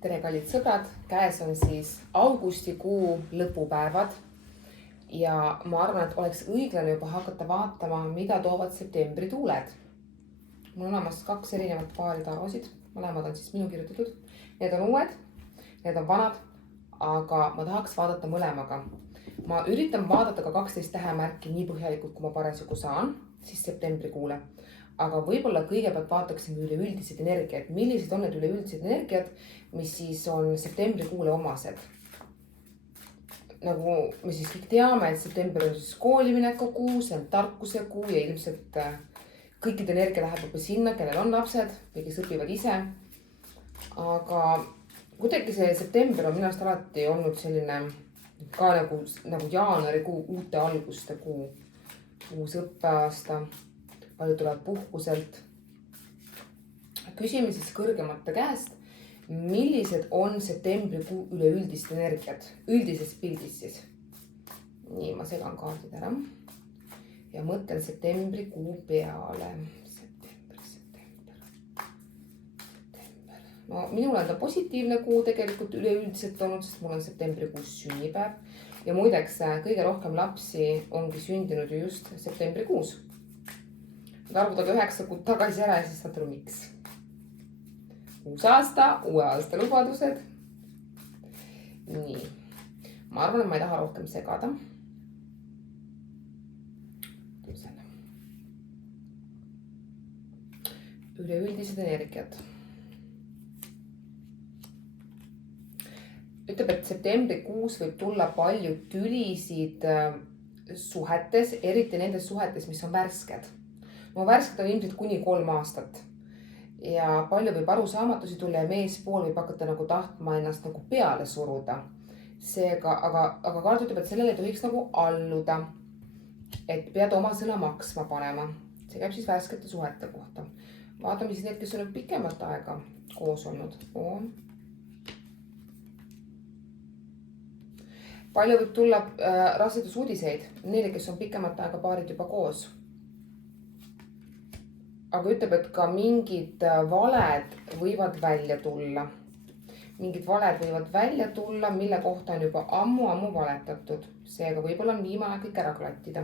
tere, kallid sõbrad, käes on siis augustikuu lõpupäevad ja ma arvan, et oleks õiglane juba hakata vaatama, mida toovad septembri tuuled. Mul on olemas 2 erinevat paari tarosid, mõlemad on siis minu kirjutatud. Need on uued, need on vanad, aga ma tahaks vaadata mõlemaga. Ma üritan vaadata ka 12 tähemärki nii põhjalikult, kui ma parasjagu saan, siis septembrikuule. Aga võib-olla kõigepealt vaataksime üleüldised energiat, millised on need üleüldised energiat, mis siis on septembrikuule omased. Nagu me siis kõik teame, et september on siis koolimineku kuu, see on tarkuse kuu ja ilmselt kõikide energia läheb juba sinna, kellel on lapsed või kes õpivad ise. Aga kuidagi see september on minu arust alati olnud selline ka nagu jaanuarikuu, uute alguste kuu, uus õppeaasta. Palju tuleb puhkuselt. Küsime siis kõrgemate käest, millised on septembrikuu üleüldised energiat, üldises pildis siis. Nii, ma segan kaardid ära ja mõtlen septembrikuu peale. September. No, minul on ta positiivne kuu tegelikult üleüldiselt olnud, sest mul on septembrikuus sünnipäev. Ja muideks kõige rohkem lapsi ongi sündinud ju just septembrikuus. Arvutage 9 kuud tagasi ära ja siis saate aru miks. Uus aasta, uue aasta lubadused. Nii. Ma arvan, et ma ei taha rohkem segada. Üleüldised energiat. Ütleb, et septembrikuus võib tulla palju tülisid suhetes, eriti nendes suhetes, mis on värsked. No värsked on ilmselt kuni 3 aastat ja palju võib arusaamatusi tulla ja meespool võib hakata nagu tahtma ennast nagu peale suruda. Seega, aga kaart ütleb, et sellele ei tohiks nagu alluda, et pead oma sõna maksma panema. See käib siis värskete suhete kohta. Vaatame siis need, kes on pikemat aega koos olnud. Palju võib tulla rasedusuudiseid, neile, kes on pikemat aega paarid juba koos. Aga ütleb, et ka mingid valed võivad välja tulla. Mingid valed võivad välja tulla, mille kohta on juba ammu valetatud. Seega võib-olla on viimane kõik ära klattida.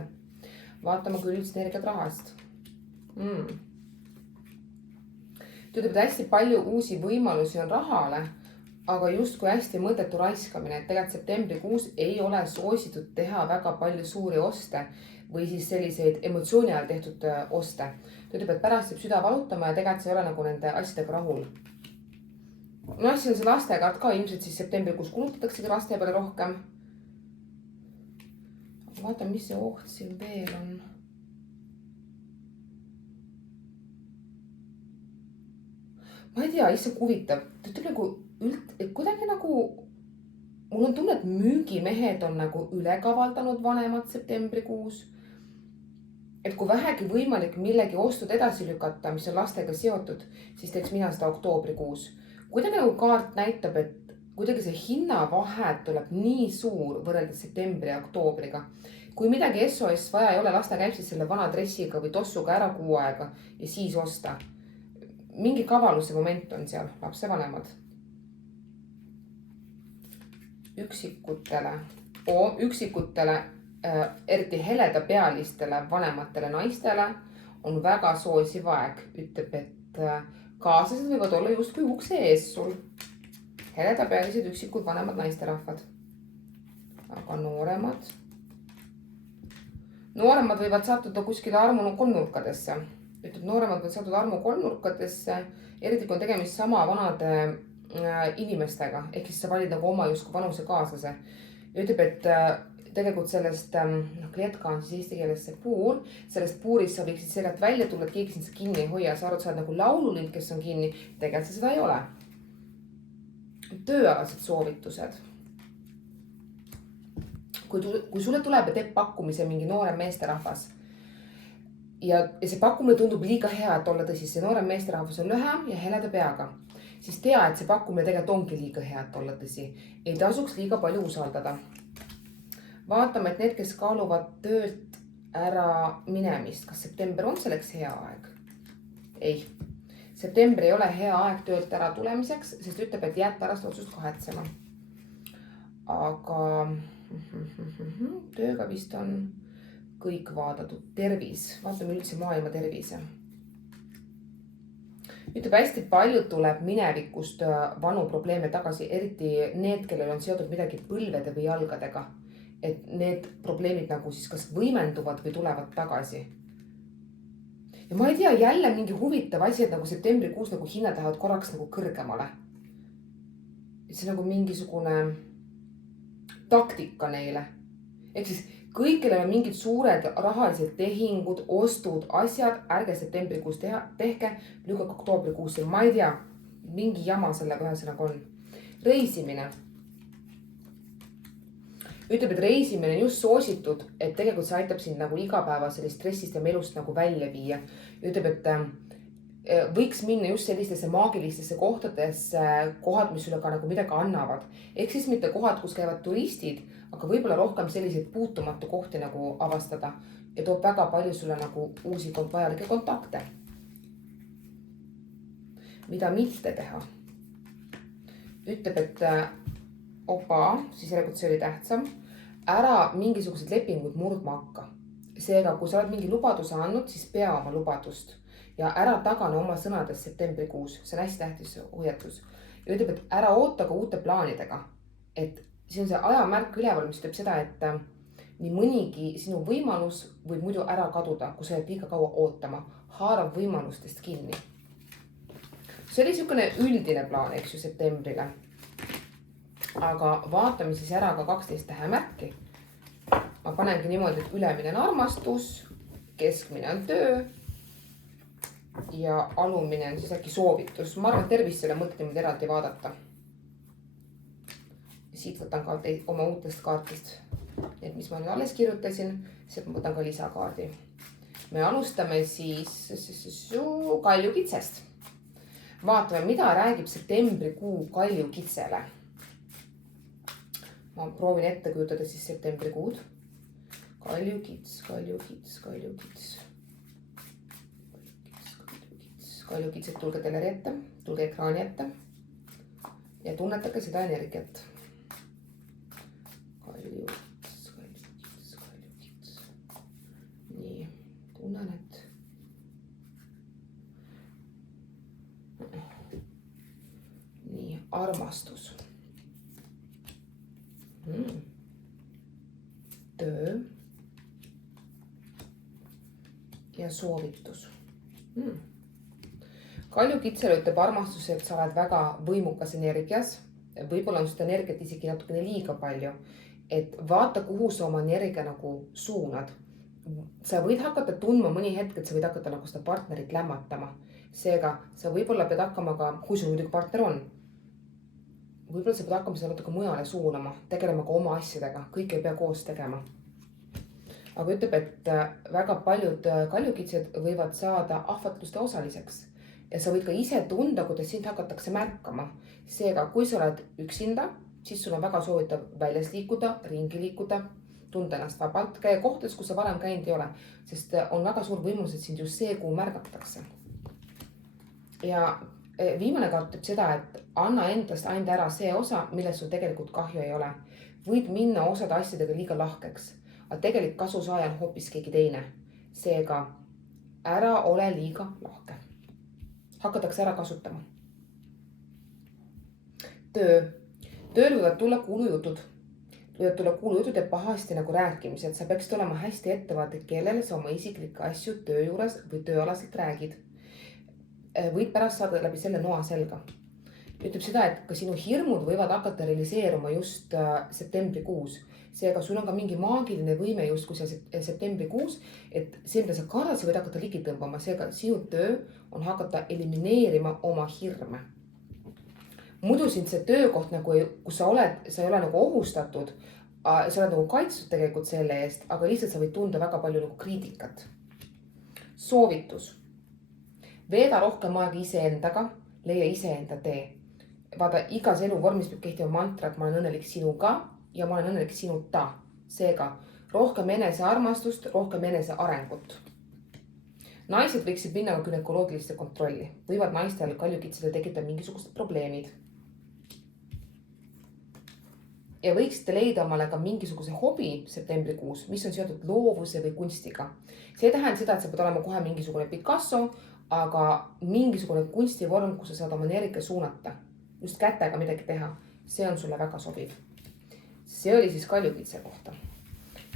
Vaatame küll üldist energiat rahast. Ütleb, et hästi palju uusi võimalusi on rahale, aga justkui hästi mõttetu raiskamine. Et tegelikult septembrikuus ei ole soositud teha väga palju suuri oste või siis selliseid emotsiooni ajal tehtud oste. Ütleb, et pärast jääb süda valutama ja tegelikult see ei ole nagu nende asjadega rahul. No siin on see lastekaart ka, ilmselt siis septembrikuus kulutataksegi laste peale rohkem. Vaatame, mis see oht siin veel on. Ma ei tea, issand huvitav. Ütleb nagu kuidagi nagu, mul on tunne, et müügimehed on nagu ülekavaldanud vanemad septembrikuus. Et kui vähegi võimalik millegi ostud edasi lükata, mis on lastega seotud, siis teeks mina seda oktoobrikuus. Kuidagi nagu kaart näitab, et kuidagi see hinnavahe tuleb nii suur võrreldes septembri ja oktoobriga. Kui midagi SOS vaja ei ole, lasta käib siis selle vana dressiga või tossuga ära kuu aega ja siis osta. Mingi kavaluse moment on seal, lapsevanemad. Üksikutele, eriti heleda pealistele vanematele naistele on väga soosiv aeg. Ütleb, et kaaslased võivad olla justkui ukse ees sul. Heleda pealised üksikud vanemad naisterahvad. Aga nooremad võivad sattuda kuskile armu kolmnurkadesse. Ütleb, nooremad võivad sattuda armu kolmnurkadesse, eriti kui on tegemist sama vanade inimestega. Ehk siis sa valid nagu oma justkui vanuse kaaslase. Ütleb, et tegelikult sellest, kletka on siis eesti keeles see puur, sellest puurist sa võiksid selgelt välja tulla, et keegi sind kinni ei hoia. Sa arvad, sa oled nagu laululind, kes on kinni. Tegelikult seda ei ole. Tööalased soovitused. Kui sulle tuleb ja teeb pakkumise mingi noorem meesterahvas ja see pakkumine tundub liiga hea, et olla tõsi, see noorem meesterahvas on lühem ja heleda peaga, siis tea, et see pakkumine tegelikult ongi liiga hea, et olla tõsi. Ei tasuks liiga palju usaldada. Vaatame, et need, kes kaaluvad töölt ära minemist, kas september on selleks hea aeg? Ei. september ei ole hea aeg töölt ära tulemiseks, sest ütleb, et jääd pärast otsust kahetsema. Aga tööga vist on kõik vaadatud. Tervis, vaatame üldse maailma tervise. Ütleb, hästi palju tuleb minevikust vanu probleeme tagasi, eriti need, kellel on seotud midagi põlvede või jalgadega. Et need probleemid nagu siis kas võimenduvad või tulevad tagasi. Ja ma ei tea, jälle mingi huvitav asi, et nagu septembrikuus nagu hinnad lähevad korraks nagu kõrgemale. See nagu mingisugune taktika neile. Ehk siis kõik, kellel on mingid suured rahalised tehingud, ostud, asjad, ärge septembrikuus tehke, lükake oktoobrikuusse. Ma ei tea, mingi jama sellega ühesõnaga on. Reisimine. Ütleb, et reisimine on just soositud, et tegelikult see aitab sind nagu igapäeva sellist stressist ja melust nagu välja viia. Ütleb, et võiks minna just sellistesse maagilistesse kohtadesse, kohad, mis sulle ka nagu midagi annavad. Ehk siis mitte kohad, kus käivad turistid, aga võib-olla rohkem selliseid puutumatu kohti nagu avastada ja toob väga palju sulle nagu uusi vajalikke kontakte. Mida mitte teha? Ütleb, et siis järelikult see oli tähtsam. Ära mingisugused lepingud murdma hakka. Seega, kui sa oled mingi lubaduse andnud, siis pea oma lubadust. Ja ära tagane oma sõnadest septembrikuus. See on hästi tähtis hoiatus. Ja ütleb, et ära oota ka uute plaanidega. Et see on see ajamärk üleval, mis ütleb seda, et nii mõnigi sinu võimalus võib muidu ära kaduda, kui sa oled liiga kaua ootama. Haarab võimalustest kinni. See oli niisugune üldine plaan, eks ju, septembrile. Aga vaatame siis ära ka 12 tähemärki. Ma panengi niimoodi, et ülemine on armastus, keskmine on töö ja alumine on siis äkki soovitus. Ma arvan, et tervist selle mõtet niimoodi eraldi vaadata. Siit võtan ka oma uutest kaartist. Need, mis ma nüüd alles kirjutasin, siit ma võtan ka lisakaardi. Me alustame siis kaljukitsest. Vaatame, mida räägib septembrikuu kaljukitsele. Ma proovin ette kujutada siis septembrikuud. Kaljukits. Kaljukitsed, tulge teleri ette, tulge ekraani ette ja tunnetage seda energiat. Kaljukits. Nii, tunnen, et nii, armastus. Töö ja soovitus. Kaljukitsel ütleb armastus, et sa oled väga võimukas energias. Võib-olla on seda energiat isegi natukene liiga palju. Et vaata, kuhu sa oma energia nagu suunad. Sa võid hakata tundma mõni hetk, et sa võid hakata nagu seda partnerit lämmatama. Seega sa võib-olla pead hakkama ka, kui sul muidugi partner on, võib-olla sa pead hakkama seda natuke mujale suunama, tegelema ka oma asjadega, kõik ei pea koos tegema. Aga ütleb, et väga paljud kaljukitsed võivad saada ahvatluste osaliseks ja sa võid ka ise tunda, kuidas sind hakatakse märkama. Seega, kui sa oled üksinda, siis sul on väga soovitav väljas liikuda, ringi liikuda, tunda ennast vabalt, käia kohtades, kus sa varem käinud ei ole, sest on väga suur võimalus, et sind just see kuu märgatakse. Ja viimane kaart ütleb seda, et anna endast ainult ära see osa, millest sul tegelikult kahju ei ole. Võid minna osade asjadega liiga lahkeks, aga tegelikult kasusaaja on hoopis keegi teine. Seega ära ole liiga lahke. Hakatakse ära kasutama. Töö. Tööl võivad tulla kuulujutud. Võivad tulla kuulujutud ja pahasti nagu rääkimised. Sa peaksid olema hästi ettevaatlik, kellele sa oma isiklikke asju töö juures või tööalaselt räägid. Võid pärast saada läbi selle noa selga. Ütleb seda, et ka sinu hirmud võivad hakata realiseeruma just septembrikuus. Seega sul on ka mingi maagiline võime just kui seal septembrikuus, et see, mida sa kardad, sa võid hakata ligi tõmbama. Seega sinu töö on hakata elimineerima oma hirme. Muidu sind see töökoht, kus sa ei ole nagu ohustatud, sa oled nagu kaitstud tegelikult selle eest, aga lihtsalt sa võid tunda väga palju nagu kriitikat. Soovitus. Veeda rohkem aega iseendaga, leia iseenda tee. Vaada, igas eluvormis peab kehtima mantra, et ma olen õnnelik sinuga ja ma olen õnnelik sinuta. Seega, rohkem enese armastust, rohkem enese arengut. Naised võiksid minna gümnakoloogiliste kontrolli. Võivad naistel kaljukitsedel tekitada mingisugused probleemid. Ja võiksite leida omale ka mingisuguse hobi septembrikuus, mis on seotud loovuse või kunstiga. See ei tähenda seda, et sa pead olema kohe mingisugune Picasso, aga mingisugune kunstivorm, kus sa saad oma energia suunata. Just kätega midagi teha. See on sulle väga sobiv. See oli siis kaljukitse kohta.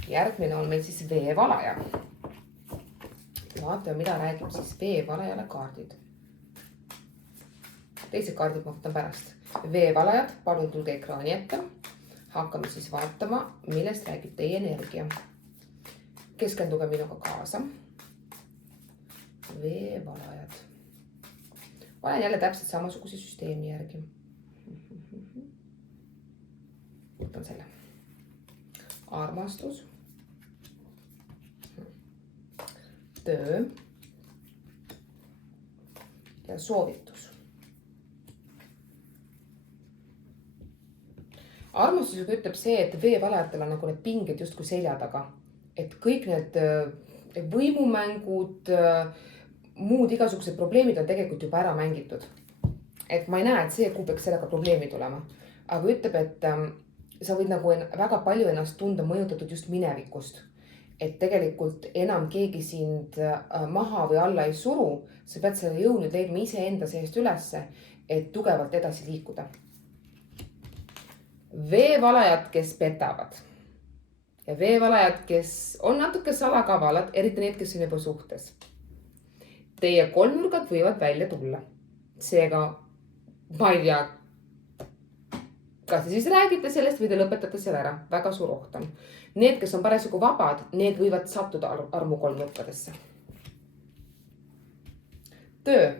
Järgmine on meil siis veevalaja. Vaatame, mida räägib siis veevalajale kaardid. Teised kaardid ma võtan pärast. Veevalajad, palun tulge ekraani ette. Hakkame siis vaatama, millest räägib teie energia. Keskenduge minuga kaasa. Veevalajad. Olen jälle täpselt samasuguse süsteemi järgi. Võtan selle. Armastus. Töö. Ja soovitus. Armastusega ütleb see, et veevalajatel on nagu need pinged justkui selja taga. Et kõik need võimumängud, muud igasugused probleemid on tegelikult juba ära mängitud. Et ma ei näe, et see kuu peaks sellega probleemi tulema. Aga ütleb, et sa võid nagu väga palju ennast tunda mõjutatud just minevikust. Et tegelikult enam keegi sind maha või alla ei suru. Sa pead selle jõudnud leidma ise enda seest ülesse, et tugevalt edasi liikuda. Veevalajad, kes petavad. Ja veevalajad, kes on natuke salakavalad, eriti need, kes on juba suhtes. Teie kolmnurgad võivad välja tulla. Seega, ma ei tea, kas te siis räägite sellest või te lõpetate selle ära. Väga suur oht on. Need, kes on parasjagu vabad, need võivad sattuda armu kolmnurkadesse. Töö.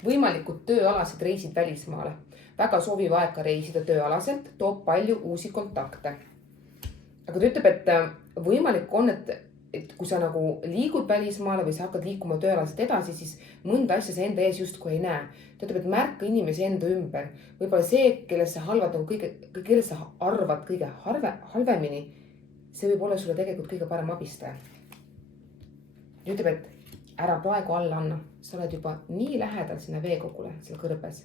Võimalikud tööalased reisid välismaale. Väga sobiv aeg ka reisida tööalaselt, toob palju uusi kontakte. Aga ta ütleb, et võimalik on, et kui sa nagu liigud välismaale või sa hakkad liikuma tööalaselt edasi, siis mõnda asja sa enda ees justkui ei näe. Ta ütleb, et märka inimesi enda ümber. Võib-olla see, kellest sa arvad kõige halvemini, see võib olla sulle tegelikult kõige parem abistaja. Ta ütleb, et ära praegu alla anna. Sa oled juba nii lähedal sinna veekogule, seal kõrbes.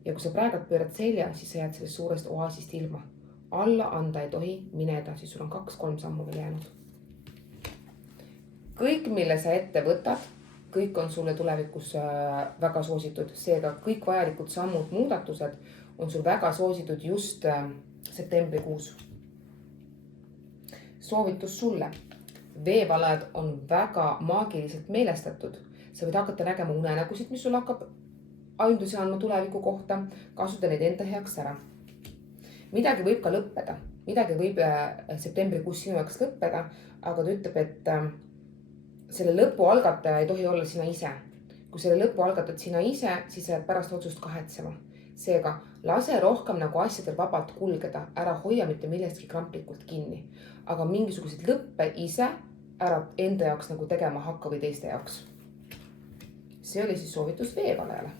Ja kui sa praegult pöörad selja, siis sa jääd sellest suurest oaasist ilma. Alla anda ei tohi, mine edasi, sul on 2-3 sammu veel jäänud. Kõik, mille sa ette võtad, kõik on sulle tulevikus väga soositud. Seega kõik vajalikud sammud, muudatused on sul väga soositud just septembrikuus. Soovitus sulle. Veevalajad on väga maagiliselt meelestatud. Sa võid hakata nägema unenägusid, mis sul hakkab aindusi andma tuleviku kohta, kasuta neid enda heaks ära. Midagi võib ka lõppeda. Midagi võib septembrikuus sinu jaoks lõppeda, aga ta ütleb, et selle lõpu algataja ei tohi olla sina ise. Kui selle lõpu algatad sina ise, siis sa jääd pärast otsust kahetsema. Seega, lase rohkem nagu asjadel vabalt kulgeda, ära hoia mitte millestki kramplikult kinni. Aga mingisugused lõppe ise ära enda jaoks nagu tegema hakka või teiste jaoks. See oli siis soovitus veevalajale.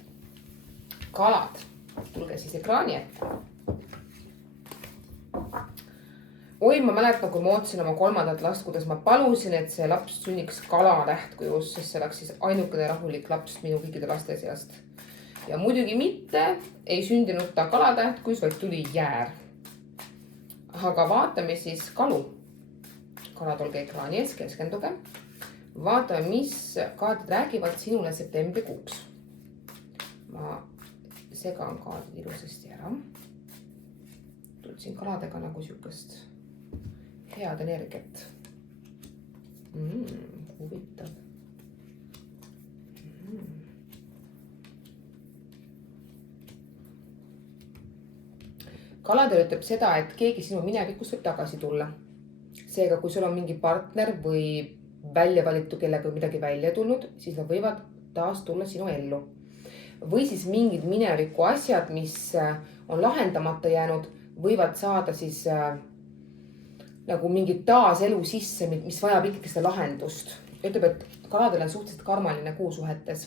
Kalad. Tulge siis ekraani ette. Oi, ma mäletan, kui ma ootasin oma 3. last, kuidas ma palusin, et see laps sünniks kalatähtkujus, sest see oleks siis ainukene rahulik laps minu kõikide laste seast. Ja muidugi mitte ei sündinud ta kalatähtkujus, vaid tuli jäär. Aga vaatame siis kalu. Kalad, olge ekraani ees, keskenduge. Vaatame, mis kaardid räägivad sinule septembrikuuks. Ma segan kaardid ilusasti ära. Tultsin kaladega nagu sükest head energiat. Huvitav. Kaladel ütleb seda, et keegi sinu minevikus võib tagasi tulla. Seega, kui sul on mingi partner või välja valitu, kellega midagi välja tulnud, siis nad võivad taas tulla sinu ellu. Või siis mingid mineviku asjad, mis on lahendamata jäänud, võivad saada siis nagu mingit taaselu sisse, mis vajab ikkagi seda lahendust. Ütleb, et kaladel on suhteliselt karmaline kuu suhetes.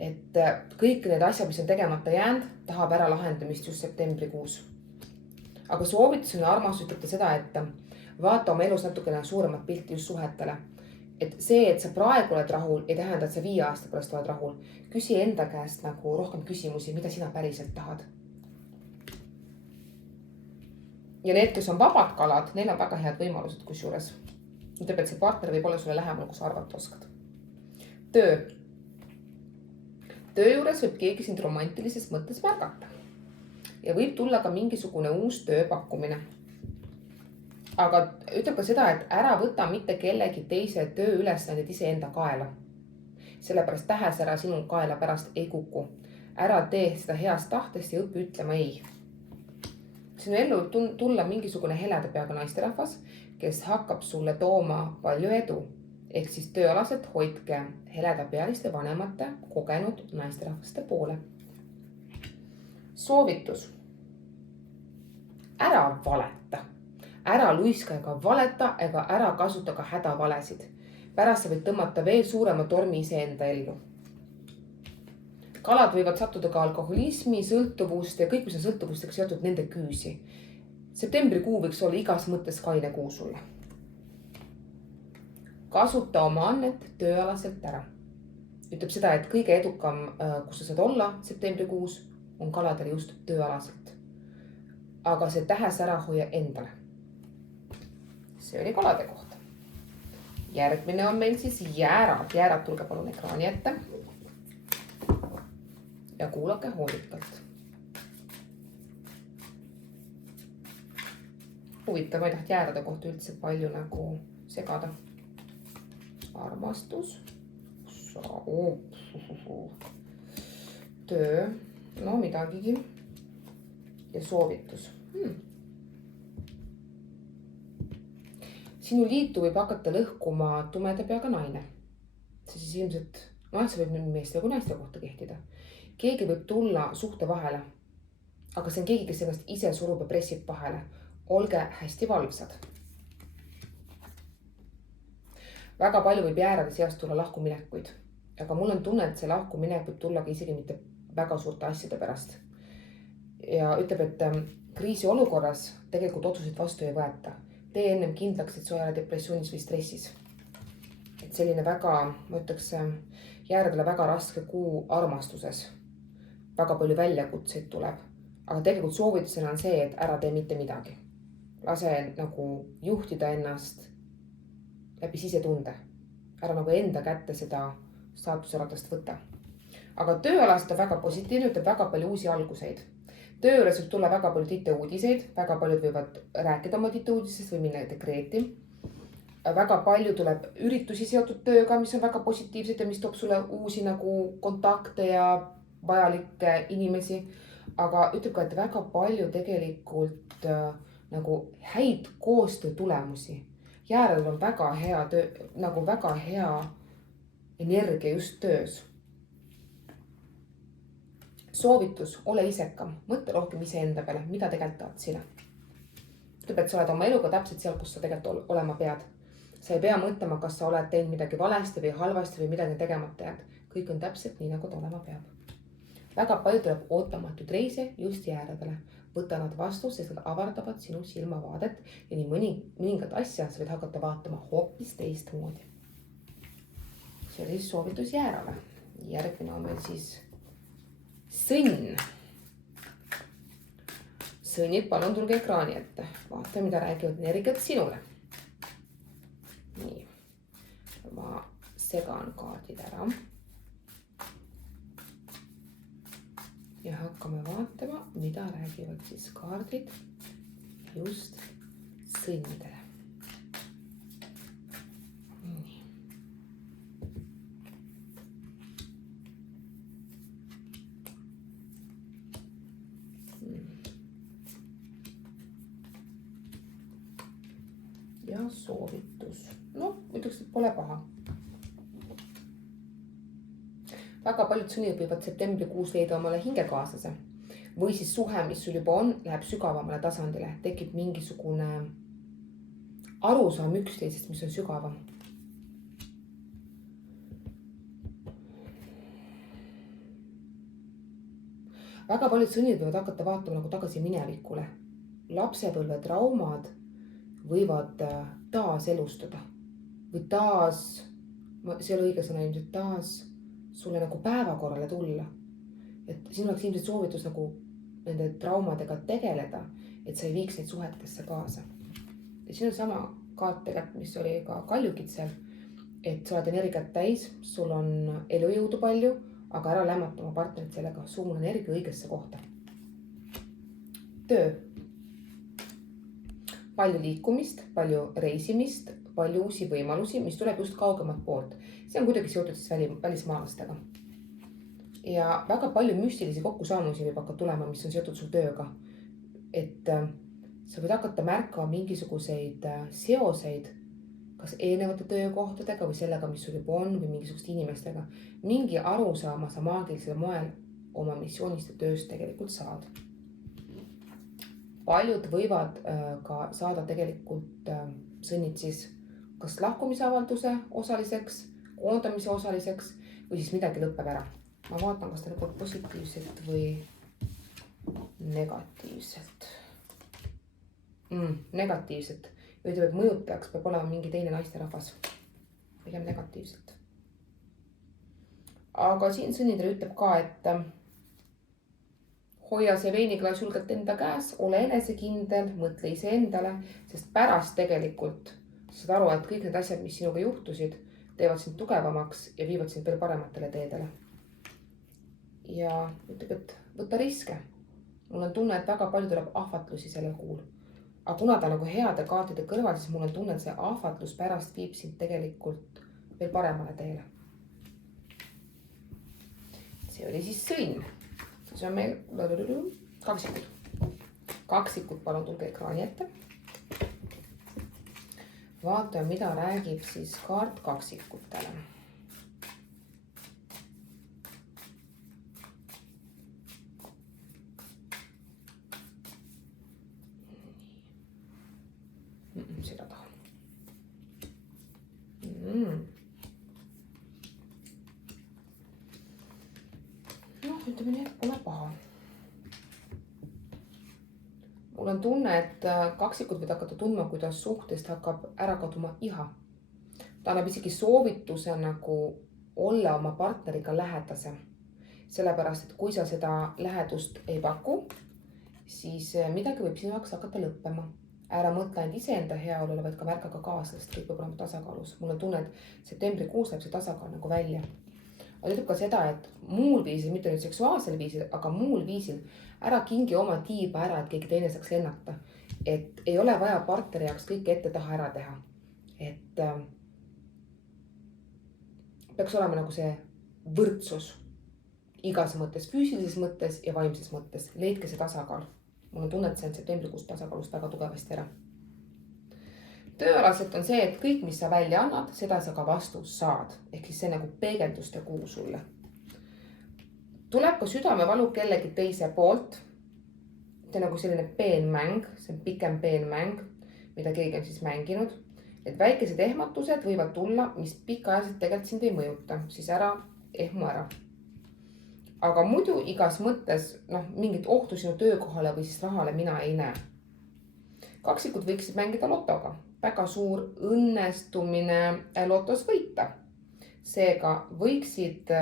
Et kõik need asjad, mis on tegemata jäänud, tahab ära lahendamist just septembrikuus. Aga soovitusena armastus ütleb seda, et vaata oma elus natukene suuremat pilti just suhetele. et see, et sa praegu oled rahul, ei tähenda, et sa 5 aasta pärast oled rahul. Küsi enda käest nagu rohkem küsimusi, mida sina päriselt tahad. Ja need, kes on vabad kalad, neil on väga head võimalused kusjuures. Ütleb, et see partner võib olla sulle lähemal, kui sa arvata oskad. Töö. Töö juures võib keegi sind romantilises mõttes märgata. Ja võib tulla ka mingisugune uus tööpakkumine. Aga ütleb ka seda, et ära võta mitte kellegi teise tööülesanded iseenda kaela. Sellepärast tähesära sinu kaela pärast ei kuku. Ära tee seda heast tahtest ja õpi ütlema ei. Sinu ellu võib tulla mingisugune heleda peaga naisterahvas, kes hakkab sulle tooma palju edu. Ehk siis tööalaselt hoidke heledapealiste vanemate kogenud naisterahvaste poole. Soovitus. Ära valeta. Ära luiska ega valeta ega ära kasuta ka hädavalesid. Pärast sa võid tõmmata veel suurema tormi iseenda ellu. Kalad võivad sattuda ka alkoholismi, sõltuvust ja kõik, mis on sõltuvustega seotud nende küüsi. Septembrikuu võiks olla igas mõttes kaine kuu sulle. Kasuta oma annet tööalaselt ära. Ütleb seda, et kõige edukam, kus sa saad olla septembrikuus, on kaladel just tööalaselt. Aga see tähes ära hoia endale. See oli kalade kohta. Järgmine on meil siis jäärad. Jäärad tulge palun ekraani ette. Ja kuulake hoolikalt. Huvitav, ma ei taht jäärade kohta üldse palju nagu segada. Armastus. Töö. No midagigi. Ja soovitus. Sinu liitu võib hakata lõhkuma tumeda peaga naine. See siis ilmselt, see võib nii meeste kui naiste kohta kehtida. Keegi võib tulla suhte vahele, aga see on keegi, kes ennast ise surub ja pressib vahele. Olge hästi valvsad. Väga palju võib jäärade seast tulla lahkuminekuid, aga mul on tunne, et see lahkuminek võib tulla ka isegi mitte väga suurte asjade pärast. Ja ütleb, et kriisi olukorras tegelikult otsuseid vastu ei võeta. Tee ennem kindlaks, et sa ei ole depressioonis või stressis. Et selline väga, ma ütleks, jääradele väga raske kuu armastuses. Väga palju väljakutseid tuleb. Aga tegelikult soovitusena on see, et ära tee mitte midagi. Lase nagu juhtida ennast läbi sisetunde. Ära nagu enda kätte seda staatusratast võtta. Aga tööalaselt on väga positiivne, ütleb väga palju uusi alguseid. Töö juures võib tulla väga palju titeuudiseid. Väga paljud võivad rääkida oma titeuudisest või minna dekreeti. Väga palju tuleb üritusi seotud tööga, mis on väga positiivsed ja mis toob sulle uusi nagu kontakte ja vajalikke inimesi. Aga ütleb ka, et väga palju tegelikult nagu häid koostöö tulemusi. Jääradel on väga hea töö, nagu väga hea energia just töös. Soovitus, ole isekam, mõtle rohkem iseenda peale, mida tegelikult tahad sina. Ütleb, et sa oled oma eluga täpselt seal, kus sa tegelikult olema pead. Sa ei pea mõtlema, kas sa oled teinud midagi valesti või halvasti või midagi tegemata jääd. Kõik on täpselt nii, nagu ta olema peab. Väga palju tuleb ootamatuid reise just jääradele. Võta nad vastu, sest nad avardavad sinu silmavaadet ja nii mõningad asja sa võid hakata vaatama hoopis teistmoodi. See oli soovitus jäärale. Järgmine on meil siis sõnn. Sõnnid, palun tulge ekraani ette. Vaata, mida räägivad energiat sinule. Nii. Ma segan kaardid ära. Ja hakkame vaatama, mida räägivad siis kaardid just sõnnidele. Nii. Ja soovitus. No, ütleks, et pole paha. Väga paljud sõnnid võivad septembrikuus leida omale hingekaaslase või siis suhe, mis sul juba on, läheb sügavamale tasandile. Tekib mingisugune arusaam üksteisest, mis on sügavam. Väga paljud sõnnid võivad hakata vaatama nagu tagasi minevikule. Lapsepõlve traumad võivad taas elustada või taas see ei ole õige sõna ilmselt, taas sulle nagu päevakorrale tulla. Et siin oleks ilmselt soovitus nagu nende traumadega tegeleda, et sa ei viiks neid suhetesse kaasa. Ja siin on sama kaart tegelikult, mis oli ka Kaljukitsel, et sa oled energiat täis, sul on elujõudu palju, aga ära lämmata oma partnerit sellega, suun energia õigesse kohta. Töö. Palju liikumist, palju reisimist, palju uusi võimalusi, mis tuleb just kaugemat poolt. See on kuidagi seotud siis välismaalastega. Ja väga palju müstilisi kokkusaamusi võib hakata tulema, mis on seotud sul tööga. Et sa võid hakata märkama mingisuguseid seoseid, kas eelnevate töökohtadega või sellega, mis sul juba on või mingisuguste inimestega. Mingi arusaama sa maagilisel moel oma missioonist ja tööst tegelikult saad. Paljud võivad ka saada tegelikult sõnnid siis kas lahkumisavalduse osaliseks, koondamise osaliseks või siis midagi lõpeb ära. Ma vaatan, kas ta lõpeb positiivselt või negatiivselt. Negatiivselt. Ütleb, et mõjutajaks peab olema mingi teine naisterahvas. Pigem negatiivselt. Aga siin sõnidele ütleb ka, et hoia see veiniklaas julgelt enda käes, ole enesekindel, mõtle ise endale, sest pärast tegelikult sa saad aru, et kõik need asjad, mis sinuga juhtusid, teevad sind tugevamaks ja viivad sind veel parematele teedele. Ja ütleb, et võta riske. Mul on tunne, et väga palju tuleb ahvatlusi sellel kuul. Aga kuna ta nagu heade kaartide kõrval, siis mul on tunne, et see ahvatlus pärast viib sind tegelikult veel paremale teele. See oli siis sõnn. Siis on meil kaksikud. Kaksikud palun tulge ekraani ette. Vaatame, mida räägib siis kaart kaksikutele. Seda tahan. Noh, ütleme nii, et pole paha. Mul on tunne, et kaksikud võid hakata tundma, kuidas suhtest hakkab ära kaduma iha. Ta annab isegi soovituse nagu olla oma partneriga lähedasem. Sellepärast, et kui sa seda lähedust ei paku, siis midagi võib sinu jaoks hakata lõppema. Ära mõtle ainult iseenda heaolule, vaid ka märka ka kaaslast, kõik peab olema tasakaalus. Mul on tunne, et septembrikuus läheb see tasakaal nagu välja. Aga ütleb ka seda, et muul viisil, mitte nüüd seksuaalsel viisil, aga muul viisil ära kingi oma tiiba ära, et keegi teine saaks lennata. Et ei ole vaja partneri jaoks kõike ette taha ära teha. Et peaks olema nagu see võrdsus igas mõttes, füüsilises mõttes ja vaimses mõttes. Leidke see tasakaal. Mul on tunne, et see on septembrikuust tasakaalust väga tugevasti ära. Tööalaselt on see, et kõik, mis sa välja annad, seda sa ka vastus saad. Ehk siis see nagu peegelduste kuu sulle. Tuleb ka südamevalu kellegi teise poolt. See on nagu selline peenmäng, see on pikem peenmäng, mida keegi on siis mänginud. Et väikesed ehmatused võivad tulla, mis pikaajaliselt tegelikult sind ei mõjuta. Siis ära ehmu ära. Aga muidu igas mõttes mingit ohtu sinu töökohale või siis rahale mina ei näe. Kaksikud võiksid mängida lotoga. Väga suur õnnestumine lotos võita. Seega võiksid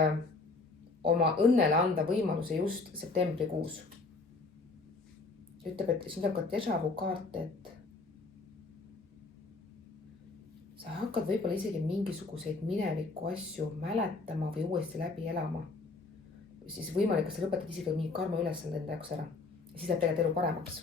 oma õnnele anda võimaluse just septembrikuus. Ütleb, et siin on ka déjà-vu kaart, et sa hakkad võib-olla isegi mingisuguseid mineviku asju mäletama või uuesti läbi elama. Siis võimalik, et sa lõpetad isegi mingi karma ülesande enda jaoks ära. Siis läheb tegelikult elu paremaks.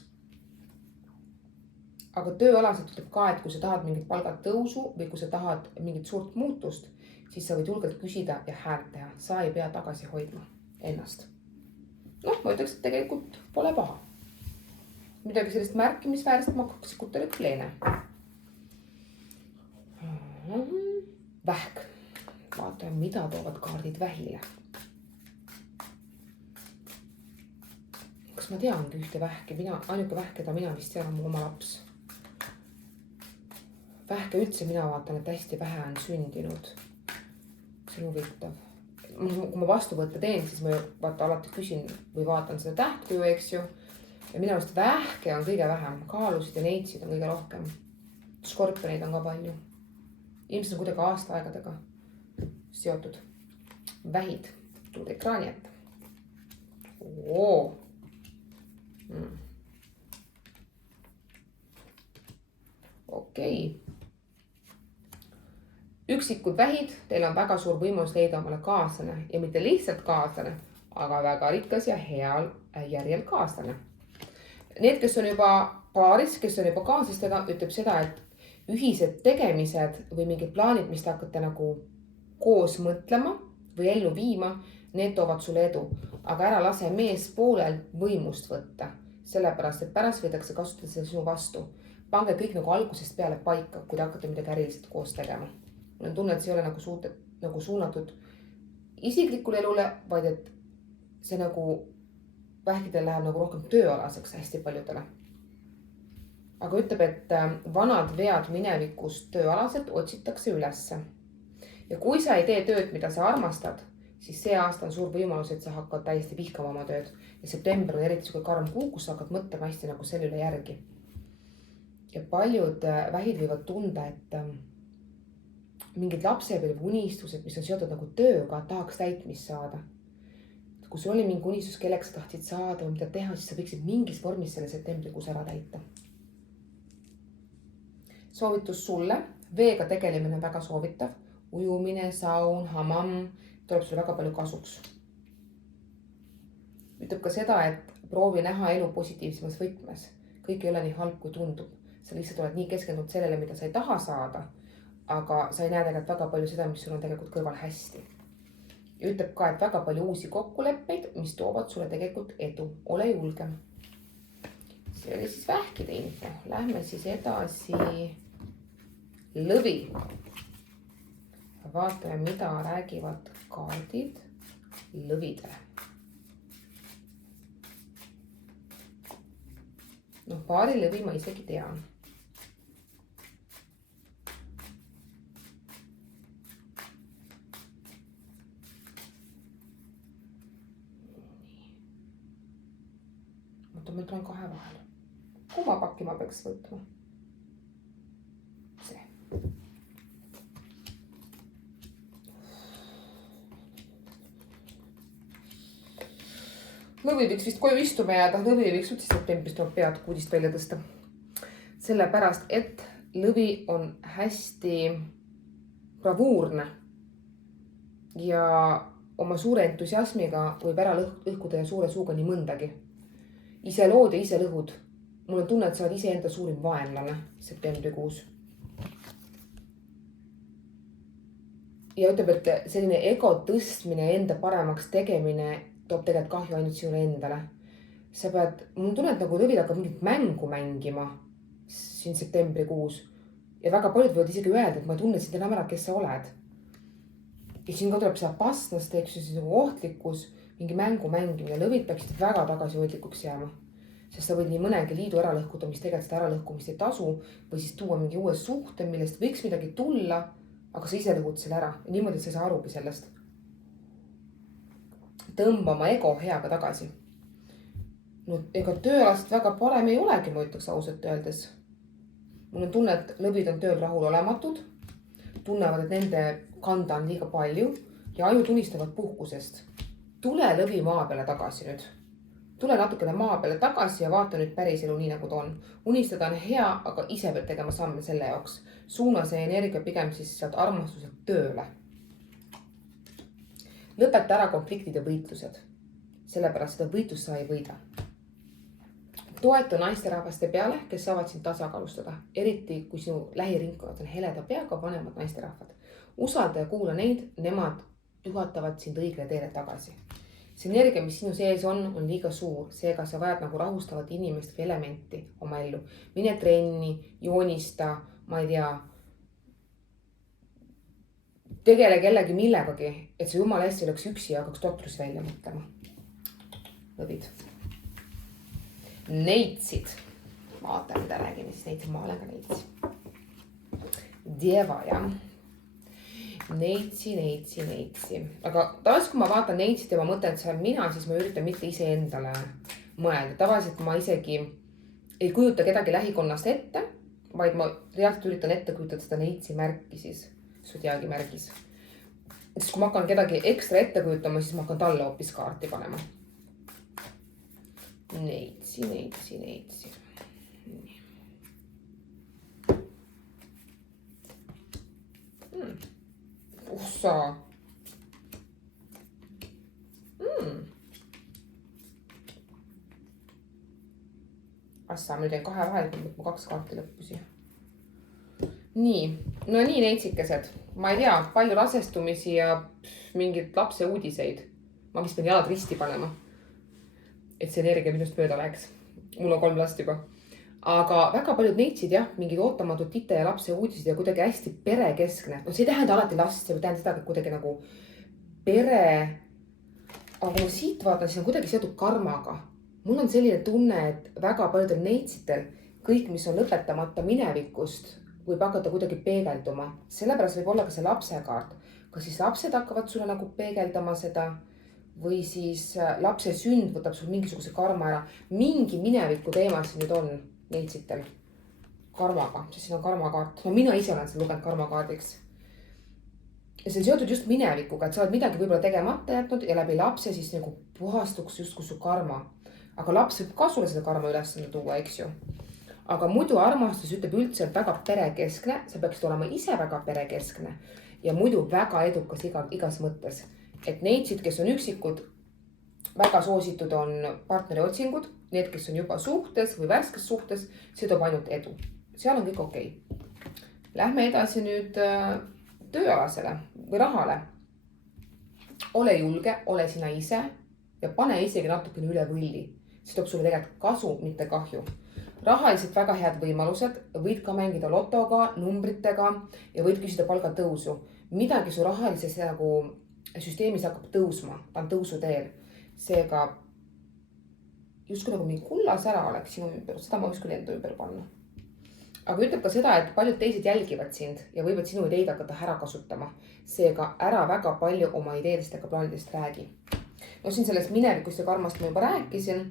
Aga tööalaselt ütleb ka, et kui sa tahad mingit palgat tõusu või kui sa tahad mingit suurt muutust, siis sa võid julgelt küsida ja häält teha. Sa ei pea tagasi hoidma ennast. Ma ütleks, et tegelikult pole paha. Midagi sellist märkimisväärset ma kaksikutele kleene. Vähk. Vaatame, mida toovad kaardid vähile. Kas ma teangi ühte vähke? Ainuke vähk, keda mina vist tean, on mu oma laps. Vähke üldse mina vaatan, et hästi vähe on sündinud. See on huvitav. Kui ma vastuvõtte teen, siis ma alati küsin või vaatan seda tähtkuju, eks ju. Ja minu arust vähke on kõige vähem. Kaalusid ja neitsid on kõige rohkem. Skorpioneid on ka palju. Ilmselt on kuidagi aastaaegadega. seotud vähid. Tuled ekraani ette. Okei. Üksikud vähid, teil on väga suur võimalus leida omale kaaslane ja mitte lihtsalt kaaslane, aga väga rikas ja heal järjel kaaslane. Need, kes on juba paaris, kes on juba kaaslastega, ütleb seda, et ühised tegemised või mingid plaanid, mis te hakkate nagu koos mõtlema või ellu viima, need toovad sulle edu. Aga ära lase mees poolel võimust võtta, sellepärast, et pärast võidakse kasutada selle sinu vastu. Pange kõik nagu algusest peale paika, kui te hakkate midagi äriliselt koos tegema. Mul on tunne, et see ei ole nagu suunatud isiklikule elule, vaid et see nagu vähkidel läheb nagu rohkem tööalaseks hästi paljudele. Aga ütleb, et vanad vead minevikust tööalaselt otsitakse ülesse. Ja kui sa ei tee tööd, mida sa armastad, siis see aasta on suur võimalus, et sa hakkad täiesti vihkama oma tööd. Ja september on eriti suke karm kuu, kus sa hakkad mõtlema hästi nagu selle üle järgi. Ja paljud vähid võivad tunda, et mingid lapsepõlve unistused, mis on seotud nagu tööga, tahaks täitmist saada. Kui sul oli mingi unistus, kelleks sa tahtsid saada või mida teha, siis sa võiksid mingis vormis selle septembrikuus ära täita. Soovitus sulle, veega tegelemine on väga soovitav. Ujumine, saun, hamam, tuleb sulle väga palju kasuks. Ütleb ka seda, et proovi näha elu positiivsemas võtmes. Kõik ei ole nii halb, kui tundub. Sa lihtsalt oled nii keskendunud sellele, mida sa ei taha saada, aga sa ei näe tegelikult väga palju seda, mis sul on tegelikult kõrval hästi. Ja ütleb ka, et väga palju uusi kokkuleppeid, mis toovad sulle tegelikult edu. Ole julgem. See oli siis vähkide info. Lähme siis edasi lõvi. Vaatame, mida räägivad kaardid lõvidele. Paari lõvi ma isegi tean. Ma tulen kahe vahel. Kumma pakki ma peaks võtma? See. Lõvi võiks vist koju istuma jääda. Lõvi võiks üldse septembrist oma pead kuudist välja tõsta. Sellepärast, et lõvi on hästi bravuurne ja oma suure entusiasmiga võib ära lõhkuda ja suure suuga nii mõndagi. Ise lood ja ise lõhud. Mul on tunne, et sa oled ise enda suurim vaenlane septembrikuus. Ja ütleb, et selline ego tõstmine ja enda paremaks tegemine toob tegelikult kahju ainult sinule endale. Sa pead, mul on tunne, et nagu lõvid hakkab mingit mängu mängima siin septembrikuus. Ja väga paljud võivad isegi öelda, et ma tunnen sind enam ära, kes sa oled. Ja siin ka tuleb seda pastnast, siis nagu ohtlikkus, mingi mängu mängimine. Lõvid peaksid väga tagasihoidlikuks jääma. Sest sa võid nii mõnegi liidu ära lõhkuda, mis tegelikult seda ära lõhkumist ei tasu, või siis tuua mingi uue suhte, millest võiks midagi tulla, aga sa ise lõhud selle ära. Ja niimoodi, et sa ei saa arugi sellest. Tõmba oma ego heaga tagasi. Ega tööalaselt väga parem ei olegi, ma ütleks ausalt öeldes. Mul on tunne, et lõvid on tööl rahul olematud, tunnevad, et nende kanda on liiga palju ja aju tunnistavad puhkusest. Tule lõvi maa peale tagasi nüüd. Tule natukene maa peale tagasi ja vaata nüüd päris elu nii nagu ta on. Unistada on hea, aga ise pead tegema samme selle jaoks. Suuna see energia pigem siis sealt armastuselt tööle. Lõpeta ära konfliktid ja võitlused. Sellepärast seda võitlust sa ei võida. Toetu naisterahvaste peale, kes saavad sind tasakaalustada. Eriti kui sinu lähiringkonnad on heleda peaga vanemad naisterahvad. Usalda ja kuula neid, nemad juhatavad sind õigele teele tagasi. See energia, mis sinu sees on liiga suur. Seega sa vajad nagu rahustavat inimest või elementi oma ellu. Mine trenni, joonista, ma ei tea, tegele kellegi millegagi, et see jumala hästi oleks üksi ja hakkaks totrus välja mõtlema. Lõvid. Neitsid. Vaata, mida räägime siis neitsid. Ma olen ka neitsi. Deva, jah. Neitsi. Aga tavaliselt, kui ma vaatan neitsid ja ma mõtlen, et see on mina, siis ma üritan mitte ise endale mõelda. Tavaliselt ma isegi ei kujuta kedagi lähikonnast ette, vaid ma reaalselt üritan ette kujutada seda neitsi märki siis, Zodiaagi märgis. Sest kui ma hakkan kedagi ekstra ette kujutama, siis ma hakkan talle hoopis kaarti panema. Neitsi. Ussa. Assa, ma teen 2 vahel, kui ma 2 kaarti lõppusi. Nii, no nii neitsikesed. Ma ei tea, palju rasestumisi ja mingid lapse uudiseid. Ma vist pean jalad risti panema. Et see energia minust mööda läheks. Mul on 3 last juba. Aga väga paljud neitsid jah, mingid ootamatud tite ja lapse uudised ja kuidagi hästi perekeskne. No see ei tähenda alati last, see tähenda seda, et kuidagi nagu pere. Aga kui ma siit vaatan, siis on kuidagi seotud karmaga. Mul on selline tunne, et väga paljudel neitsitel kõik, mis on lõpetamata minevikust, võib hakata kuidagi peegelduma. Sellepärast võib olla ka see lapsekaart. Kas siis lapsed hakkavad sulle nagu peegeldama seda või siis lapse sünd võtab sul mingisuguse karma ära. Mingi mineviku teema siin nüüd on neitsitel karmaga, sest siin on karmakaart. No mina ise olen seda lugenud karmakaardiks. Ja see on seotud just minevikuga, et sa oled midagi võib-olla tegemata jätnud ja läbi lapse siis nagu puhastuks justkui su karma. Aga laps võib ka sulle seda karma ülesande tuua, eks ju. Aga muidu armastus ütleb üldse, et väga perekeskne, sa peaksid olema ise väga perekeskne ja muidu väga edukas igas mõttes. Et neitsid, kes on üksikud, väga soositud on partneri otsingud, need, kes on juba suhtes või värskes suhtes, see toob ainult edu. Seal on kõik okei. Lähme edasi nüüd tööalasele või rahale. Ole julge, ole sina ise ja pane isegi natukene üle võlli. See toob sulle tegelikult kasu, mitte kahju. Rahaliselt väga head võimalused, võid ka mängida lotoga, numbritega ja võid küsida palgatõusu. Midagi su rahalises nagu süsteemis hakkab tõusma, ta on tõusu teel. Seega justkui nagu mingi kullas ära oleks sinu ümber, seda ma võiks küll enda ümber panna. Aga ütleb ka seda, et paljud teised jälgivad sind ja võivad sinu ideid hakata ära kasutama. Seega ära väga palju oma ideedest ega plaanidest räägi. No siin sellest minevikust ja karmast ma juba rääkisin.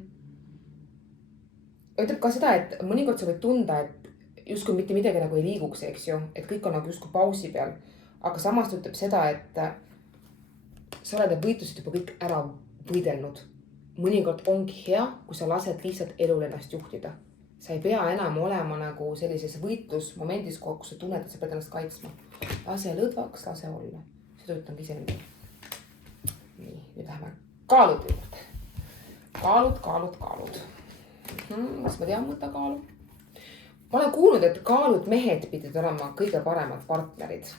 Ütleb ka seda, et mõnikord sa võid tunda, et justkui mitte midagi nagu ei liiguks, eks ju, et kõik on nagu justkui pausi peal. Aga samas ütleb seda, et sa oled võitlused juba kõik ära võidelnud. Mõnikord ongi hea, kui sa lased lihtsalt elul ennast juhtida. Sa ei pea enam olema nagu sellises võitlusmomendis, kus sa tunned, et sa pead ennast kaitsma. Lase lõdvaks, lase olla. Seda ütlen ise nüüd. Nii, nüüd läheme kaalude juurde. Kaalud. Kas ma tean mõõta kaalu? Ma olen kuulnud, et kaalud mehed pidid olema kõige paremad partnerid.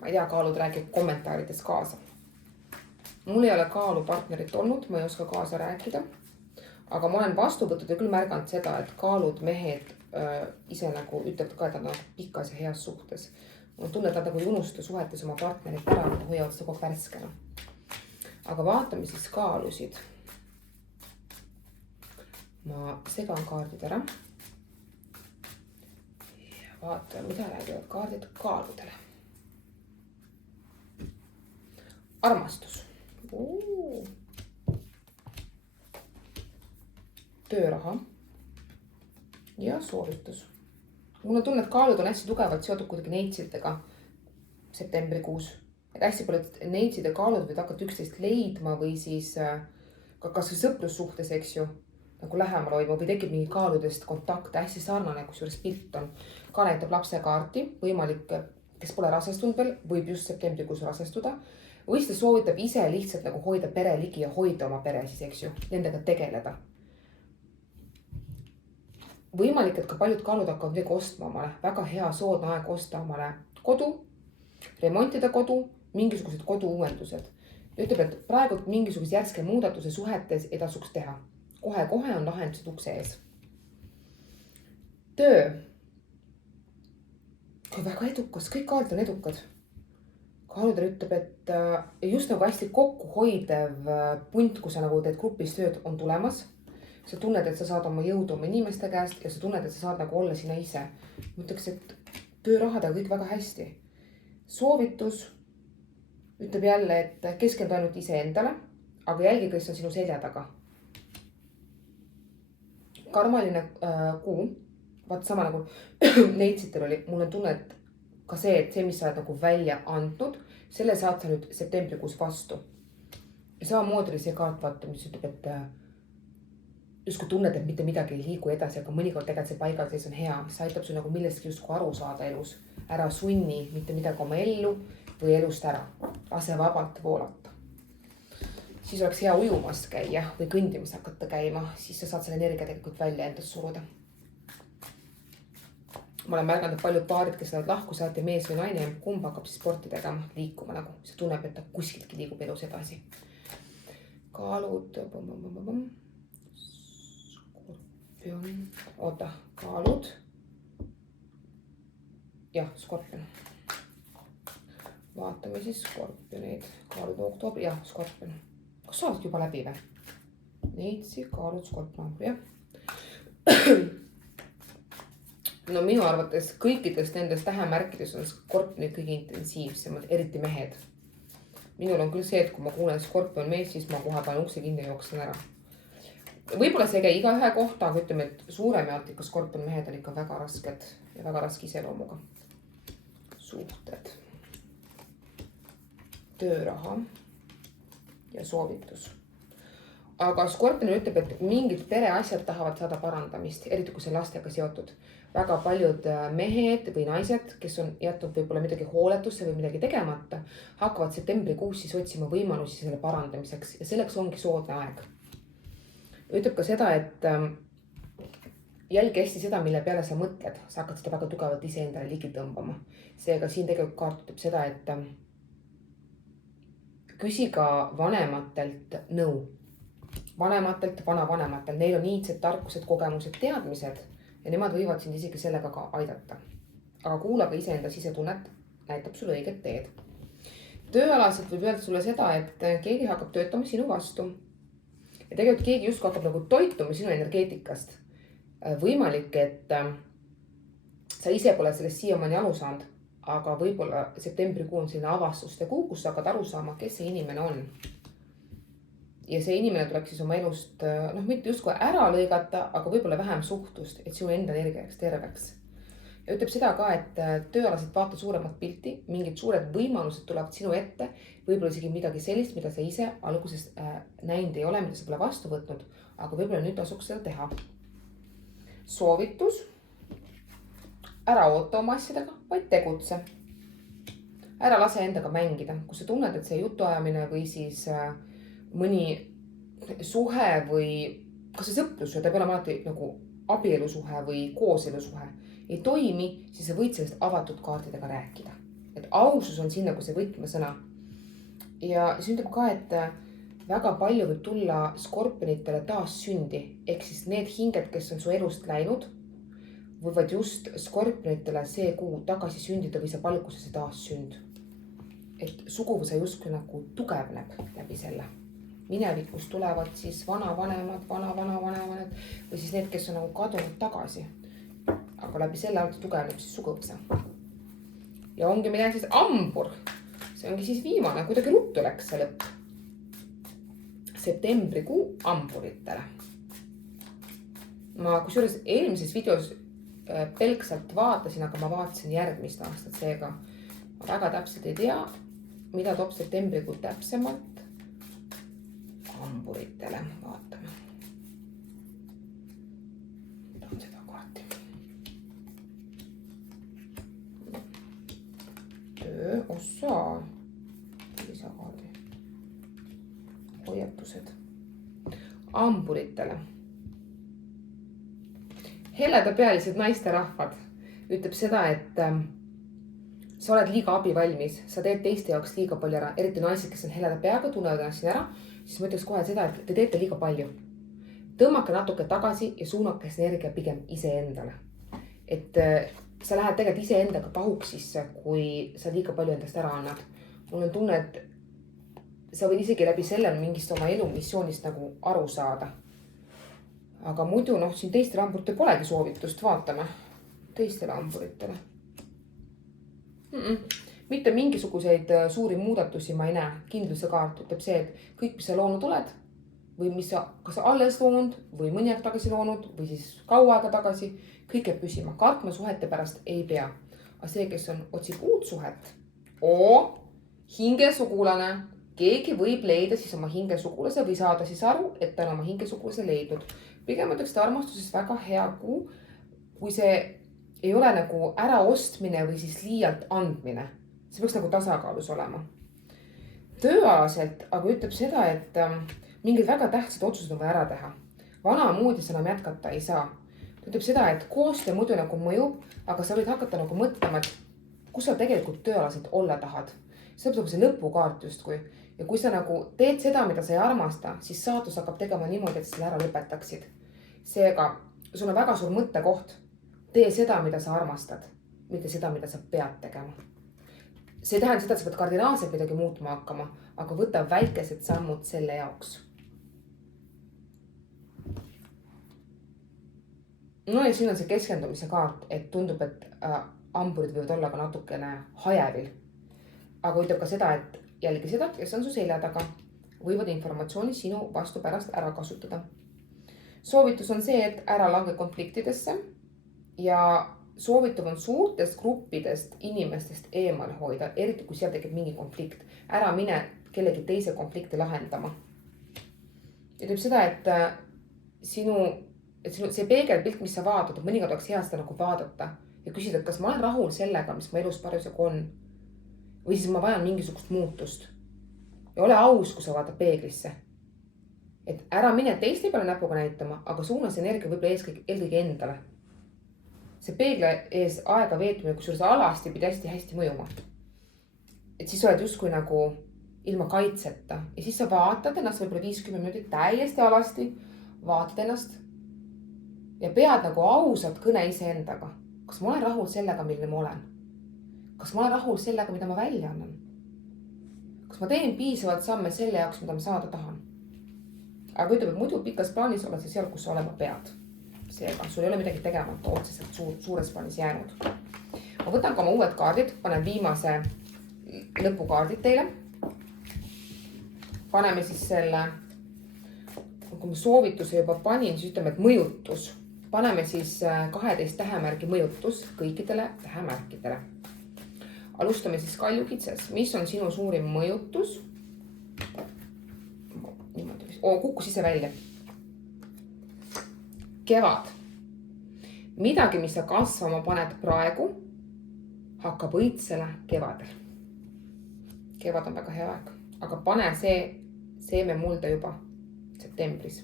Ma ei tea, kaalud räägib kommentaarides kaasa. Mul ei ole kaalu partnerit olnud, ma ei oska kaasa rääkida. Aga ma olen vastuvõttud ja küll märganud seda, et kaalud mehed ise nagu ütlevad ka, et nad on pikas ja heas suhtes. Ma tunnen, et nad nagu ei unusta suhetes oma partnerit ära, nad hoiavad seda kogu värskena. Aga vaatame siis kaalusid. Ma segan kaardid ära. Ja vaatan, mida räägivad kaardid kaaludele. Armastus. Tööraha ja soovitus. Mul on tunne, et kaalud on hästi tugevalt seotud kuidagi neitsidega septembrikuus. Et hästi paljud neitsid ja kaalud võid hakata üksteist leidma või siis kas või sõprussuhtes, eks ju, nagu lähemal hoidma või tekib mingi kaaludest kontakte, hästi sarnane, kus juures pilt on. Ka näitab lapse kaarti, võimalik, kes pole rasestunud veel, võib just septembrikuus rasestuda. Või siis ta soovitab ise lihtsalt nagu hoida pere ligi ja hoida oma pere siis, eks ju, nendega tegeleda. Võimalik, et ka paljud kaalud hakkavad midagi ostma omale. Väga hea soodne aeg osta omale kodu, remontida kodu, mingisugused koduuuendused. Ütleb, et praegu mingisuguse järske muudatuse suhetes ei tasuks teha. Kohe on lahendused ukse ees. Töö. Väga edukas, kõik kaalud on edukad. Kaaludel ütleb, et just nagu hästi kokkuhoidev punt, kui sa nagu teed grupis tööd, on tulemas. Sa tunned, et sa saad oma jõudu oma inimeste käest ja sa tunned, et sa saad nagu olla sina ise. Ma ütleks, et töörahadega kõik väga hästi. Soovitus ütleb jälle, et keskendu ainult ise endale, aga jälgi, kes on sinu selja taga. Karmaline kuu, vaat sama nagu neitsitel oli, mul on tunne, et ka see, et see, mis sa oled nagu välja andnud, Selle saad sa nüüd septembrikuus vastu. Ja samamoodi oli see kaart vaata, mis ütleb, et justkui tunned, et mitte midagi ei liigu edasi, aga mõnikord tegelikult see paigal sees on hea. See aitab sul nagu millestki justkui aru saada elus. Ära sunni mitte midagi oma ellu või elust ära. Lase vabalt voolata. Siis oleks hea ujumas käia või kõndimas hakata käima. Siis sa saad selle energia tegelikult välja endast suruda. Ma olen märganud, et paljud paarid, kes lähevad lahku, saati mees või naine, kumb hakkab siis sporti tegema, liikuma nagu. See tunneb, et ta kuskiltki liigub elus edasi. Kaalud. Skorpion. Oota, kaalud. Jah, skorpion. Vaatame siis skorpioneid. Kaalud oktoobri. Jah, skorpion. Kas sa oled juba läbi või? Neitsi, kaalud, skorpion. Jah. No minu arvates kõikidest nendest tähemärkides on skorpionid kõige intensiivsemad, eriti mehed. Minul on küll see, et kui ma kuulen skorpion mees, siis ma kohe panen ukse kinni ja jooksen ära. Võib-olla see käi iga ühe kohta, aga ütleme, et suurem jaolt ikka skorpion mehed on ikka väga rasked ja väga raske iseloomuga. Suhted. Tööraha ja soovitus. Aga skorpion ütleb, et mingid pereasjad tahavad saada parandamist, eriti kui see lastega seotud. Väga paljud mehed või naised, kes on jätnud võib-olla midagi hooletusse või midagi tegemata, hakkavad septembrikuus siis otsima võimalusi selle parandamiseks ja selleks ongi soodne aeg. Ütleb ka seda, et jälgi hästi seda, mille peale sa mõtled. Sa hakkad seda väga tugevalt iseendale ligi tõmbama. Seega siin tegelikult kaart ütleb seda, et küsi ka vanematelt nõu. Vanematelt, vanavanematelt. Neil on iidsed tarkused, kogemused, teadmised ja nemad võivad sind isegi sellega ka aidata. Aga kuula ka iseenda sisetunnet, näitab sulle õiget teed. Tööalaselt võib öelda sulle seda, et keegi hakkab töötama sinu vastu. Ja tegelikult keegi justkui hakkab nagu toituma sinu energeetikast. Võimalik, et sa ise pole sellest siiamaani aru saanud, aga võib-olla septembrikuu on selline avastuste kuu, kus sa hakkad aru saama, kes see inimene on. Ja see inimene tuleks siis oma elust, mitte justkui ära lõigata, aga võib-olla vähem suhtlust, et sinu enda energia jääks terveks. Ja ütleb seda ka, et tööalaselt vaata suuremat pilti, mingid suured võimalused tulevad sinu ette, võib-olla isegi midagi sellist, mida sa ise alguses näinud ei ole, mida sa pole vastu võtnud, aga võib-olla nüüd tasuks seda teha. Soovitus. Ära oota oma asjadega, vaid tegutse. Ära lase endaga mängida, kui sa tunned, et see jutuajamine või siis mõni suhe või kas see sõprus, ta peab olema alati nagu abielusuhe või kooselusuhe ei toimi, siis sa võid sellest avatud kaartidega rääkida. Et ausus on siin nagu see võtmesõna. Ja siis ütleb ka, et väga palju võib tulla skorpionitele taas sündi. Ehk siis need hinged, kes on su elust läinud, võivad just skorpionitele see kuu tagasi sündida või saab alguse see taas sünd. Et suguvõsa justkui nagu tugevneb läbi selle. Minevikus tulevad siis vanavanemad või siis need, kes on nagu kadunud tagasi. Aga läbi selle alt tugevneb siis suguvõsa. Ja ongi meil siis ambur. See ongi siis viimane, kuidagi ruttu läks see lõpp. Septembrikuu amburitele. Ma kusjuures eelmises videos pelksalt vaatasin, aga ma vaatasin järgmist aastat seega. Ma väga täpselt ei tea, mida toob septembrikuu täpsemalt. Amburitele vaatame. Tahan seda kaarti. Töö, ossa. Lisakaardi. Hoiatused. Amburitele. Heledapealised naisterahvad ütleb seda, et sa oled liiga abivalmis, sa teed teiste jaoks liiga palju ära, eriti naised, kes on heleda peaga, tunnevad ennast siin ära, siis ma ütleks kohe seda, et te teete liiga palju. Tõmmake natuke tagasi ja suunake energia pigem iseendale. Et sa lähed tegelikult iseendaga pahuks sisse, kui sa liiga palju endast ära annad. Mul on tunne, et sa võid isegi läbi sellel mingist oma elu missioonist nagu aru saada. Aga muidu siin teistele amburitele polegi soovitust, vaatame teistele amburitele. Mitte mingisuguseid suuri muudatusi ma ei näe. Kindluse kaart ütleb see, et kõik, mis sa loonud oled või mis sa kas alles loonud või mõni aeg tagasi loonud või siis kaua aega tagasi, kõik jääb püsima. Kartma suhete pärast ei pea. Aga see, kes otsib uut suhet, hingesugulane, keegi võib leida siis oma hingesugulase või saada siis aru, et ta on oma hingesugulase leidnud. Pigem ütleks, et armastuses väga hea kuu, kui see ei ole nagu äraostmine või siis liialt andmine. See peaks nagu tasakaalus olema. Tööalaselt aga ütleb seda, et mingid väga tähtsad otsused on vaja ära teha. Vanamoodi enam jätkata ei saa. Ta ütleb seda, et koostöö muidu nagu mõjub, aga sa võid hakata nagu mõtlema, et kus sa tegelikult tööalaselt olla tahad. See on see lõpukaart justkui. Ja kui sa nagu teed seda, mida sa ei armasta, siis saatus hakkab tegema niimoodi, et sa selle ära lõpetaksid. Seega, sul on väga suur mõttekoht. Tee seda, mida sa armastad, mitte seda, mida sa pead tegema. See tähendab seda, et sa pead kardinaalselt midagi muutma hakkama, aga võta väikesed sammud selle jaoks. No ja siin on see keskendumise kaart, et tundub, et hamburid võivad olla ka natukene hajevil. Aga ütleb ka seda, et jälgi seda, kes on su selja taga, võivad informatsiooni sinu vastu pärast ära kasutada. Soovitus on see, et ära lange konfliktidesse ja soovitav on suurtest gruppidest inimestest eemal hoida, eriti kui seal tekib mingi konflikt. Ära mine kellegi teise konflikti lahendama. Ütleb seda, et see peegelpilt, mis sa vaatad, mõnikord oleks hea seda nagu vaadata ja küsida, et kas ma olen rahul sellega, mis ma elus parasjagu on. Või siis ma vajan mingisugust muutust. Ja ole aus, kui sa vaatad peeglisse. Et ära mine teiste peale näpuga näitama, aga suunas energia võib-olla eelkõige endale. See peegle ees aega veetmine, kui sulle alasti pidi hästi mõjuma. Et siis oled justkui nagu ilma kaitseta. Ja siis sa vaatad ennast võib-olla 50 minutit täiesti alasti. Vaatad ennast. Ja pead nagu ausalt kõne iseendaga. Kas ma olen rahul sellega, milline ma olen? Kas ma olen rahul sellega, mida ma välja annan? Kas ma teen piisavalt samme selle jaoks, mida ma saada tahan? Aga ütleb, et muidu pikas plaanis oled sa seal, kus sa olema pead. Seega, sul ei ole midagi tegemata otseselt suures plaanis jäänud. Ma võtan ka oma uued kaardid, panen viimase lõpukaardid teile. Paneme siis selle, kui ma soovituse juba panin, siis ütleme, et mõjutus. Paneme siis 12 tähemärgi mõjutus kõikidele tähemärkidele. Alustame siis kaljukitses. Mis on sinu suurim mõjutus? Kukkus ise välja. Kevad. Midagi, mis sa kasvama paned praegu, hakkab õitsele kevadel. Kevad on väga hea aeg. Aga pane see seeme mulda juba septembris.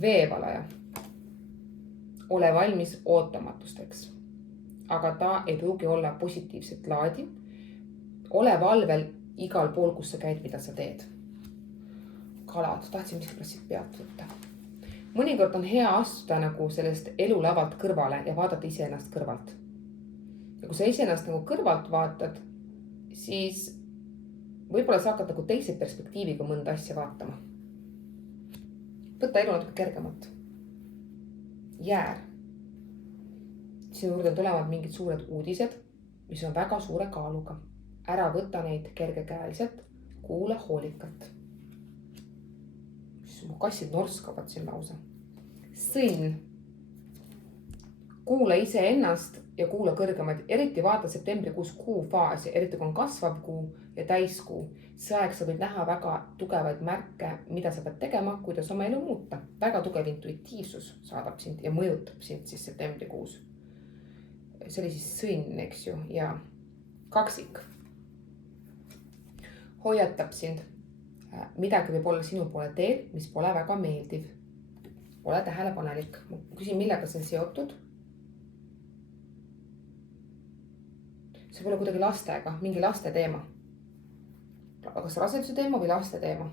Veevalaja. Ole valmis ootamatusteks. Aga ta ei pruugi olla positiivset laadi. Ole valvel igal pool, kus sa käid, mida sa teed. Kalad, tahtsin miskipärast siit pealt võtta. Mõnikord on hea astuda nagu sellest elulavalt kõrvale ja vaadata iseennast kõrvalt. Ja kui sa iseennast nagu kõrvalt vaatad, siis võib-olla sa hakkad nagu teise perspektiiviga mõnda asja vaatama. Võta elu natuke kergemalt. Jäär. Sinu juurde tulevad mingid suured uudised, mis on väga suure kaaluga. Ära võta neid kergekäeliselt, kuula hoolikalt. Mu kassid norskavad siin lausa. Sõnn. Kuula ise ennast ja kuula kõrgemaid. Eriti vaata septembrikuus kuufaasi, eriti kui on kasvav kuu ja täiskuu. See aeg sa võid näha väga tugevaid märke, mida sa pead tegema, kuidas oma elu muuta. Väga tugev intuitiivsus saadab sind ja mõjutab sind siis septembrikuus. See oli siis sõnn, eks ju, ja kaksik. Hoiatab sind. Midagi võib olla sinu poole teel, mis pole väga meeldiv. Ole tähelepanelik. Ma küsin, millega see on seotud. See pole kuidagi lastega, mingi laste teema. Kas raseduse teema või laste teema?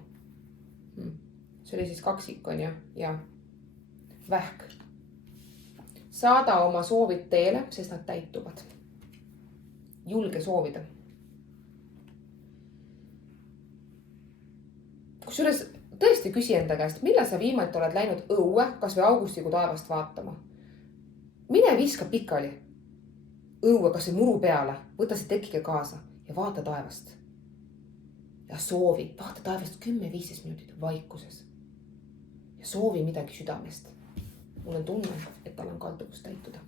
See oli siis kaksik, on ju, ja vähk. Saada oma soovid teele, sest nad täituvad. Julge soovida. Kusjuures tõesti küsi enda käest, millal sa viimati oled läinud õue, kas või augustikuu taevast vaatama. Mine viska pikali õue, kas või muru peale, võta see tekike kaasa ja vaata taevast. Ja soovi, vaata taevast 10-15 minutit vaikuses. Ja soovi midagi südamest. Mul on tunne, et tal on kalduvus täituda.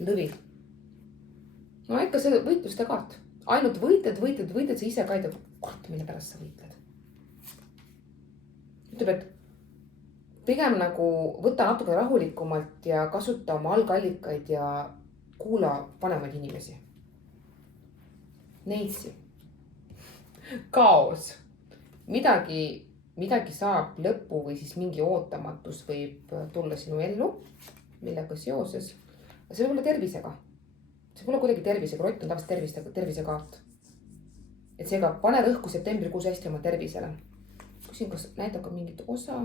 Lõvi. no ikka see võitluste kaart. Ainult võitled, sa ise ka ei tea, kurat, mille pärast sa võitled. Ütleb, et pigem nagu võta natuke rahulikumalt ja kasuta oma algallikaid ja kuula vanemaid inimesi. Neitsi. Kaos. Midagi saab lõppu või siis mingi ootamatus võib tulla sinu ellu, millega seoses. See võib olla tervisega. See pole kuidagi tervisega, rott on tavaliselt tervisekaart. Et seega pane rõhku septembrikuus hästi oma tervisele. Küsin, kas näitab ka mingit osa.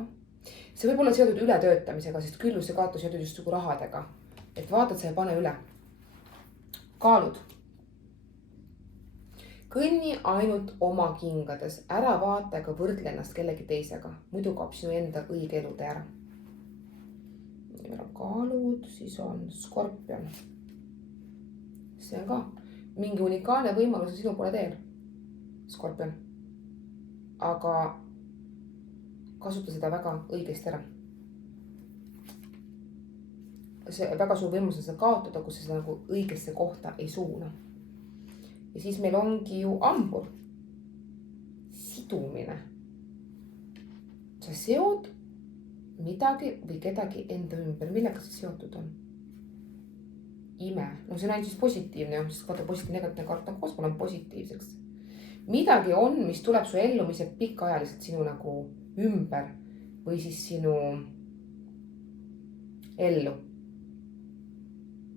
See võib olla seotud ületöötamisega, sest külluse kaart on seotud just rahadega. Et vaatad, sa ei pane üle. Kaalud. Kõnni ainult oma kingades, ära vaata ega võrdle ennast kellegi teisega, muidu kaob sinu enda õige elutee ära. Meil on kaalud, siis on skorpion. See on ka mingi unikaalne võimalus sinu poole teel, skorpion. Aga kasuta seda väga õigesti ära. See väga suur võimalus on seda kaotada, kus sa seda nagu õigesse kohta ei suuna. Ja siis meil ongi ju ambur. Sidumine. Sa seod midagi või kedagi enda ümber. Millega see seotud on? Ime. No see on ainult siis positiivne, sest vaata positiivne negatiivne kaart on koos, ma olen positiivseks. Midagi on, mis tuleb su ellu, mis jääb pikaajaliselt sinu nagu ümber või siis sinu ellu.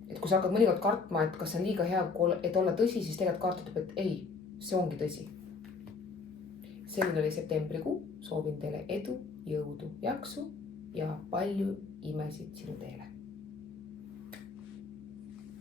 Et kui sa hakkad mõnikord kartma, et kas see on liiga hea, et olla tõsi, siis tegelikult kaart ütleb, et ei, see ongi tõsi. Selline oli septembrikuu. Soovin teile edu, jõudu, jaksu ja palju imesid sinu teele.